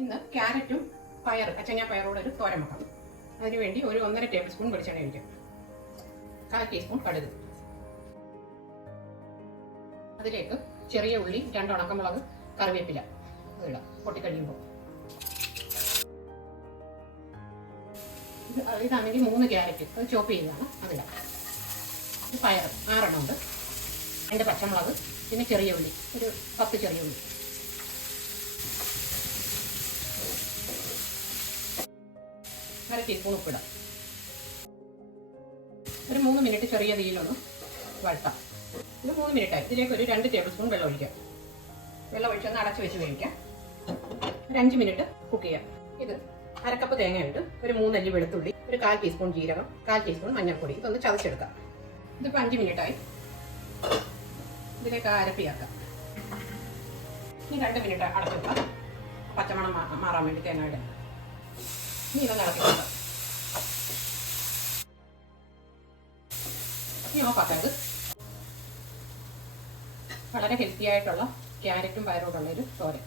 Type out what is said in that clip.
ഇന്ന് ക്യാരറ്റും അച്ചങ്ങ പയറോടെ ഒരു തോരൻ വെക്കാം. അതിനുവേണ്ടി ഒരു 1.5 ടേബിൾ സ്പൂൺ വെളിച്ചെണ്ണ ഒഴിക്കാം. 1/4 ടീസ്പൂൺ കടുക്. അതിലേക്ക് ചെറിയ ഉള്ളി, 2 ഉണക്കമുളക്, കറിവേപ്പില അതിടാം. പൊട്ടിക്കഴിയുമ്പോൾ ഇതാണെങ്കിൽ 3 ക്യാരറ്റ് അത് ചോപ്പ് ചെയ്തതാണ്, അതിടാം. ഇത് പയർ 6 എണ്ണം ഉണ്ട്. 2 പച്ചമുളക്, പിന്നെ ചെറിയ ഉള്ളി ഒരു 10 ചെറിയ ഉള്ളി. അര ടീസ്പൂൺ ഉപ്പിടാം. ഒരു 3 മിനിറ്റ് ചെറിയ തീയിലൊന്ന് വഴട്ടാം. ഇത് 3 മിനിറ്റായി. ഇതിലേക്ക് ഒരു 2 ടേബിൾ സ്പൂൺ വെള്ളം ഒഴിക്കാം. വെള്ളം ഒഴിച്ചൊന്ന് അടച്ചു വെച്ച് വേവിക്കാം. ഒരു 5 മിനിറ്റ് കുക്ക് ചെയ്യാം. ഇത് അരക്കപ്പ് തേങ്ങ ഇട്ട് ഒരു 3 അല്ലി വെളുത്തുള്ളി, ഒരു 1/4 ടീസ്പൂൺ ജീരകം, 1/4 ടീസ്പൂൺ മഞ്ഞൾപ്പൊടി ഇതൊന്ന് ചതച്ചെടുക്കാം. ഇതിപ്പോൾ 5 മിനിറ്റായി. ഇതിലേക്ക് അരപ്പിയാക്കാം. ഇനി 2 മിനിറ്റ് അടച്ചു വെക്കാം. പച്ചമണം മാറാൻ വേണ്ടി തേങ്ങയുടെ ഇനി ഇതൊന്ന് ഇളക്കി കൊടുക്കാം. ഇനി ഓഫാക്കരുത്. വളരെ ഹെൽത്തി ആയിട്ടുള്ള ക്യാരറ്റും പയറോടുള്ള ഒരു തോരൻ.